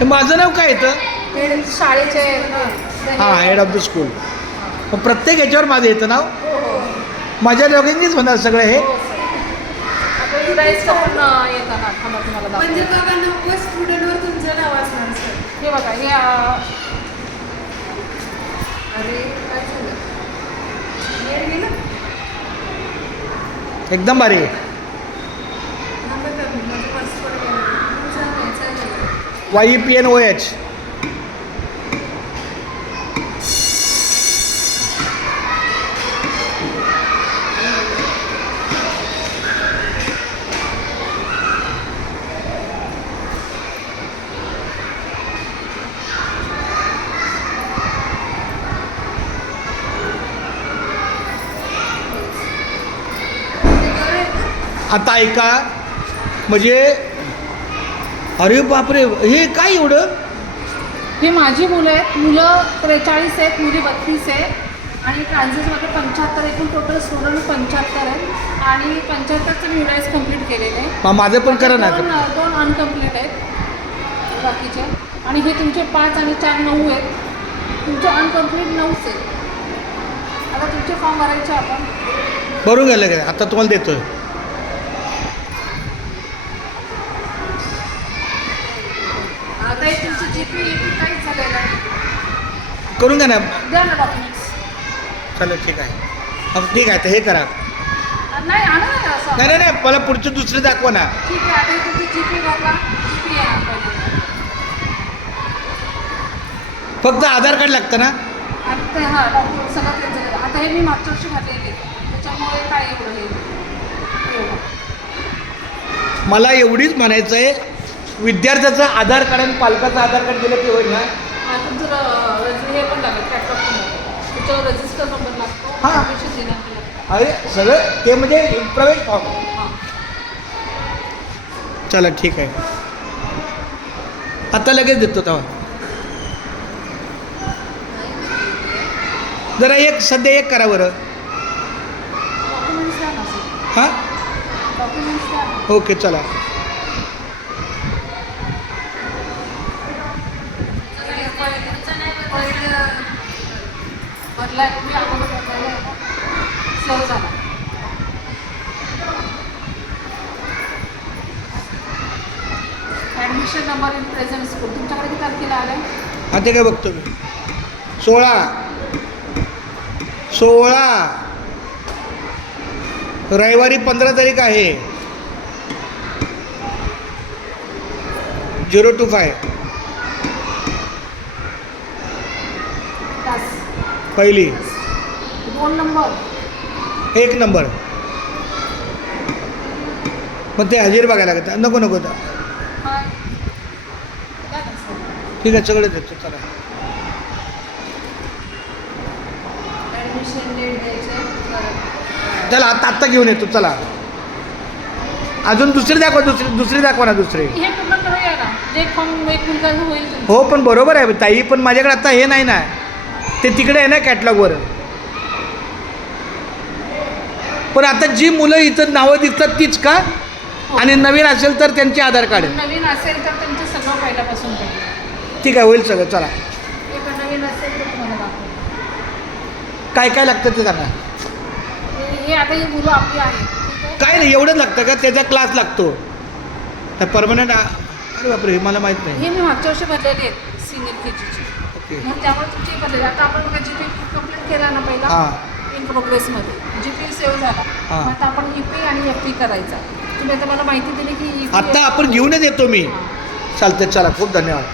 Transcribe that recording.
माझं नाव काय येतं? हे शाळेचे हां, हेड ऑफ द स्कूल. मग प्रत्येक ह्याच्यावर माझं येतं नाव. माझ्या दोघांनीच होणार सगळं हे. युडाईजचं पण येतं ना, थांबा तुम्हाला दाखवते. म्हणजे बघा 90 स्टुडंटवर तुमचं नाव असणार सर. हे बघा हे अरे काय झालं? वेळ गेला? एकदम भारी आहे. थांबा तर मी, माझं पासपोर्ट गेला. चालेल. YEPNOH. आता ऐका, म्हणजे अरे बापरे, हे काय एवढं? हे माझी मुलं आहेत. मुलं 43 आहेत, मुली 32 आहेत आणि ट्रान्झिसमध्ये 75, एकूण टोटल स्टुडंट 75 आहेत आणि 75चं मी युडाईज कंप्लीट केलेलं आहे. माझं पण करा ना. दोन अनकम्प्लीट आहेत बाकीचे. आणि हे तुमचे 5 आणि 4 9 आहेत. तुमचे अनकम्प्लीट 9च आहेत. आता तुमचे फॉर्म भरायचे आपण. भरून गेलं काय? आता तुम्हाला देतोय. आता हे तुमचं GP काहीच झालेलं आहे. करून घ्या ना. द्या ना डॉक्युमेंट्स. चालेल, ठीक आहे. ठीक आहे, तर हे करा. नाही आणा ना असं. नाही नाही नाही, मला पुढचं दुसरं दाखवा ना. ठीक आहे. आता हे तुमची GP भरला. GP येणार पहिले. फक्त आधार कार्ड लागतं ना? आता ते हां डॉक्युमेंट सगळं तेच झालं. आता हे मी मागच्या वर्षी घातलेले त्याच्यामुळे काय एवढं हे एवढं. मला एवढीच म्हणायचं आहे, विद्यार्थ्याचं आधार कार्ड आणि पालकाचं आधार कार्ड दिलं की होईल ना? तुमचं हे पण लागेल कॅटलॉग पण लागेल. त्याच्यावर रजिस्टर नंबर लागतो. हां. ॲडमिशन दिनांक लागतो. अरे सगळं ते म्हणजे प्रवेश फॉर्म. हां. चला ठीक आहे, आता लगेच देतो तेव्हा. जरा एक सध्या एक करा बरं. डॉक्युमेंट्स द्या ना सर. हां, डॉक्युमेंट्स द्या ना. ओके चला. भरला मी अगोदर भरलेला आहे. सेव्ह झाला. Admission number in present school तुमच्याकडे किती तारखेला आलं आहे? हा, ते काय बघतो मी. 16 रविवारी 15 तारीख आहे. 025 तास. पहिली 2 नंबर. 1 नंबर. मग ते हजेरी बघायला लागतं. नको नको तर हां द्या ना सर. ठीक आहे, सगळं देतो. चला. ॲडमिशन डेट द्यायचे. चला आत्ता घेऊन येतो. चला, अजून दुसरी दाखवा. दुसरी दाखवा ना. दुसरी. हे पूर्ण करूया ना. जे फॉर्म एक मुलगा होईल तुमचं. हो, पण बरोबर आहे ताई, पण माझ्याकडे आता हे नाही ना. ते तिकडे आहे ना कॅटलॉगवर. पण आता जी मुलं इथं नावं दिसतात तीच का? आणि नवीन असेल तर त्यांचे आधार कार्ड. नवीन असेल तर त्यांचं सगळं पहिल्यापासून पाहिजे. ठीक आहे, होईल सगळं. चला, एक नवीन असेल तर तुम्हाला दाखवतो. काय काय लागतं ते सांगा. हे आता ही मुलं आपली आहेत. ठीक आहे. काय नाही, एवढंच लागतं का? त्याचा क्लास लागतो परमनंट? अरे बापरे, मला माहीत नाही. हे मी मागच्या वर्षी भरलेले आहेत सिनियर KGची. ओके. मग त्यामुळे तुमची भरलेली. आता आपण बघा GP कंप्लीट केला ना पहिला हां इन प्रोग्रेसमध्ये. GP सेव्ह झाला. हां. मग आता आपण EP आणि FP करायचा. तुम्ही आता मला माहिती दिली की EP आत्ता आपण घेऊनच येतो मी. चालतं, चला, खूप धन्यवाद.